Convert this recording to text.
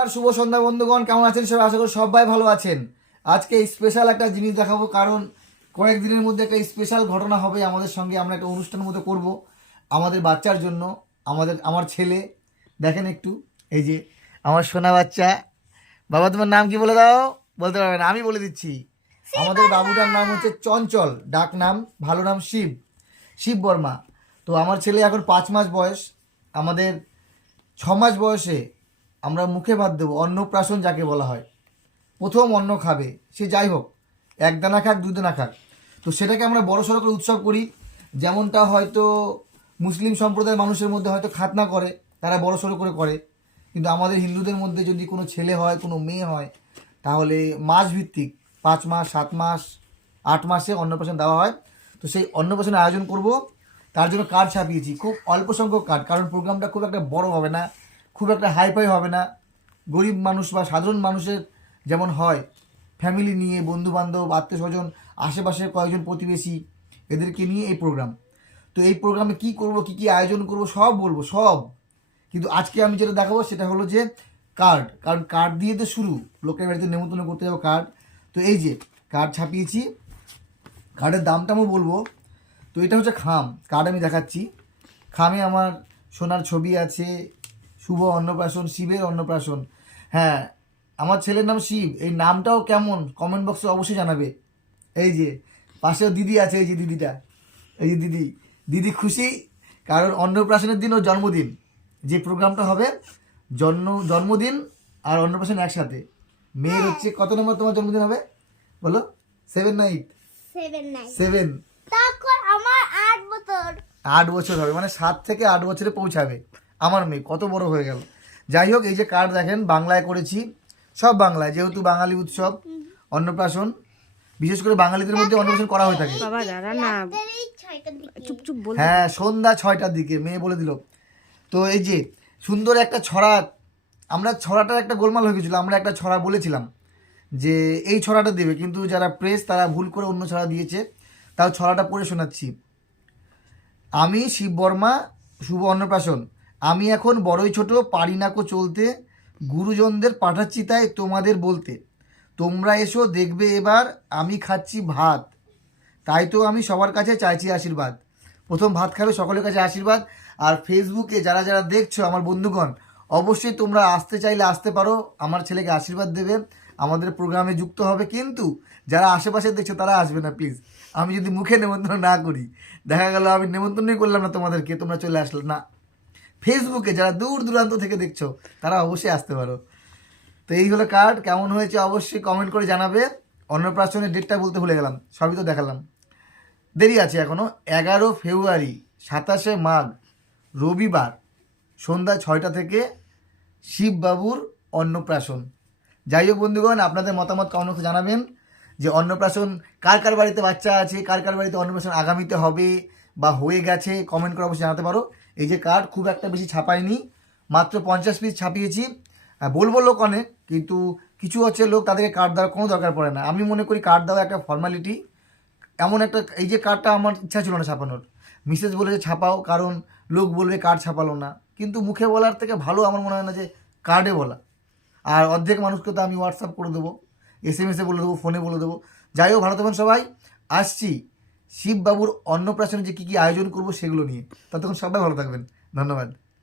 আর শুভ সন্ধ্যা বন্ধুগণ, কেমন আছেন সবাই? আশা করি সবাই ভালো আছেন। আজকে স্পেশাল একটা জিনিস দেখাবো, কারণ কয়েকদিনের মধ্যে একটা স্পেশাল ঘটনা হবে আমাদের সঙ্গে। আমরা একটা অনুষ্ঠান মতো করব আমাদের বাচ্চার জন্য। আমার ছেলে, দেখেন একটু, এই যে আমার সোনা বাচ্চা। বাবা, তোমার নাম কি বলে দাও? বলতে পারবে না, আমি বলে দিচ্ছি। আমাদের বাবুটার নাম হচ্ছে চঞ্চল, ডাক নাম, ভালো নাম শিব, শিব বর্মা। তো আমার ছেলে এখন 5 মাস বয়স। আমাদের 6 মাস বয়সে আমরা মুখে ভাত দেবো, অন্নপ্রাশন যাকে বলা হয়। প্রথম অন্ন খাবে সে, যাই হোক, 1 দানা খাক 2 দানা খাক। তো সেটাকে আমরা বড় সড়ো করে উৎসব করি। যেমনটা হয়তো মুসলিম সম্প্রদায়ের মানুষের মধ্যে হয়তো খাতনা করে, তারা বড় সড়ো করে করে, কিন্তু আমাদের হিন্দুদের মধ্যে যদি কোনো ছেলে হয়, কোনো মেয়ে হয়, তাহলে মাস ভিত্তিক 5 মাস, 7 মাস, 8 মাসে অন্নপ্রাশন দেওয়া হয়। তো সেই অন্নপ্রাশনের আয়োজন করব, তার জন্য কার্ড ছাপিয়েছি, খুব অল্প সংখ্যক কার্ড, কারণ প্রোগ্রামটা খুব একটা বড় হবে না, খুব একটা হাইফাই হবে না। গরিব মানুষ বা সাধারণ মানুষের যেমন হয়, ফ্যামিলি নিয়ে, বন্ধু বান্ধব, আত্মীয় স্বজন, আশেপাশের কয়েকজন প্রতিবেশী, এদেরকে নিয়ে এই প্রোগ্রাম। তো এই প্রোগ্রামে কি করব, কি কি আয়োজন করব, সব বলবো, সব। কিন্তু আজকে আমি যেটা দেখাবো সেটা হলো যে কার্ড, কারণ কার্ড দিয়ে তো শুরু, লোকের বাড়িতে নেমন্তন্ন করতে যাবো কার্ড। তো এই যে কার্ড ছাপিয়েছি, কার্ডের দামটা আমি বলবো। তো এটা হচ্ছে খাম, কার্ড আমি দেখাচ্ছি। খামে আমার সোনার ছবি আছে, শুভ অন্নপ্রাশন, শিবের অন্নপ্রাশন। হ্যাঁ, আমার ছেলের নাম শিব, এই নামটাও কেমন কমেন্ট বক্সে অবশ্যই জানাবে। এই যে পাশেও দিদি আছে, এই যে দিদিটা, এই যে দিদি, দিদি খুশি, কারণ অন্নপ্রাশনের দিন ওর জন্মদিন। যে প্রোগ্রামটা হবে, জন্মদিন আর অন্নপ্রাশন একসাথে। মেয়ের হচ্ছে কত নম্বর তোমার জন্মদিন হবে বলো? 7 না 8? 7। তখন আমার 8 বছর। 8 বছর হবে, মানে 7 থেকে 8 বছরে পৌঁছাবে আমার মেয়ে। কত বড় হয়ে গেল। যাই হোক, এই যে কার্ড দেখেন, বাংলায় করেছি, সব বাংলায়, যেহেতু বাঙালি উৎসব অন্নপ্রাশন। বিশেষ করে বাঙালিদের মধ্যে অন্নপ্রাশন করা হয়ে থাকে। বাবা দাঁড়া না, রাত্রি 6টার দিকে। চুপ চুপ বল। হ্যাঁ, সন্ধ্যা 6টার দিকে মেয়ে বলে দিল। তো এই যে সুন্দর একটা ছড়া, আমরা ছড়াটার একটা গোলমাল হয়ে গেছিলো। আমরা একটা ছড়া বলেছিলাম যে এই ছড়াটা দেবে, কিন্তু যারা প্রেস তারা ভুল করে অন্য ছড়া দিয়েছে। তাও ছড়াটা পড়ে শোনাচ্ছি। আমি শিব বর্মা, শুভ অন্নপ্রাশন। আমি এখন বড়ই ছোট, পারি না কো চলতে, গুরুজনদের পাঠাচ্ছি তাই তোমাদের বলতে, তোমরা এসো দেখবে এবার আমি খাচ্ছি ভাত, তাই তো আমি সবার কাছে চাইছি আশীর্বাদ। প্রথম ভাত খাবে, সকলের কাছে আশীর্বাদ। আর ফেসবুকে যারা যারা দেখছো আমার বন্ধুগণ, অবশ্যই তোমরা আসতে চাইলে আসতে পারো, আমার ছেলেকে আশীর্বাদ দেবে, আমাদের প্রোগ্রামে যুক্ত হবে। কিন্তু যারা আশেপাশে দেখছো তারা আসবে না প্লিজ। আমি যদি মুখে নেমন্তন্ন না করি, দেখা গেল আমি নেমন্তন্নই করলাম না তোমাদেরকে, তোমরা চলে আসলে না। ফেসবুকে যারা দূর দূরান্ত থেকে দেখছো তারা অবশ্যই আসতে পারো। তো এই হলো কার্ড, কেমন হয়েছে অবশ্যই কমেন্ট করে জানাবে। অন্নপ্রাশনের ডেটটা বলতে ভুলে গেলাম, সবই তো দেখালাম, দেরি আছে এখনও। 11 ফেব্রুয়ারি, 27 মাঘ, রবিবার, সন্ধ্যা 6টা থেকে শিববাবুর অন্নপ্রাশন। যাই হোক বন্ধুগণ, আপনাদের মতামত কমেন্ট করে জানাবেন যে অন্নপ্রাশন কার কার বাড়িতে বাচ্চা আছে, কার কার বাড়িতে অন্নপ্রাশন আগামীতে হবে বা হয়ে গেছে, কমেন্ট করে অবশ্যই জানাতে পারো। এই যে কার্ড খুব একটা বেশি ছাপাইনি, মাত্র 50 পিস ছাপিয়েছি। বলবো লোক অনেক, কিন্তু কিছু হচ্ছে লোক, তাদেরকে কার্ড দেওয়ার কোনো দরকার পড়ে না। আমি মনে করি কার্ড দেওয়া একটা ফর্মালিটি। এমন একটা, এই যে কার্ডটা আমার ইচ্ছা ছিল না ছাপানোর, মিসেস বলে যে ছাপাও, কারণ লোক বলবে কার্ড ছাপালো না। কিন্তু মুখে বলার থেকে ভালো আমার মনে হয় না যে কার্ডে বলা। আর অর্ধেক মানুষকে তো আমি হোয়াটসঅ্যাপ করে দেবো, SMS-এ বলে দেবো, ফোনে বলে দেবো। যাই হোক, ভালো থাকবেন সবাই। আসছি শিববাবুর অন্নপ্রাশনে যে কী কী আয়োজন করবো সেগুলো নিয়ে। ততক্ষণ সবাই ভালো থাকবেন, ধন্যবাদ।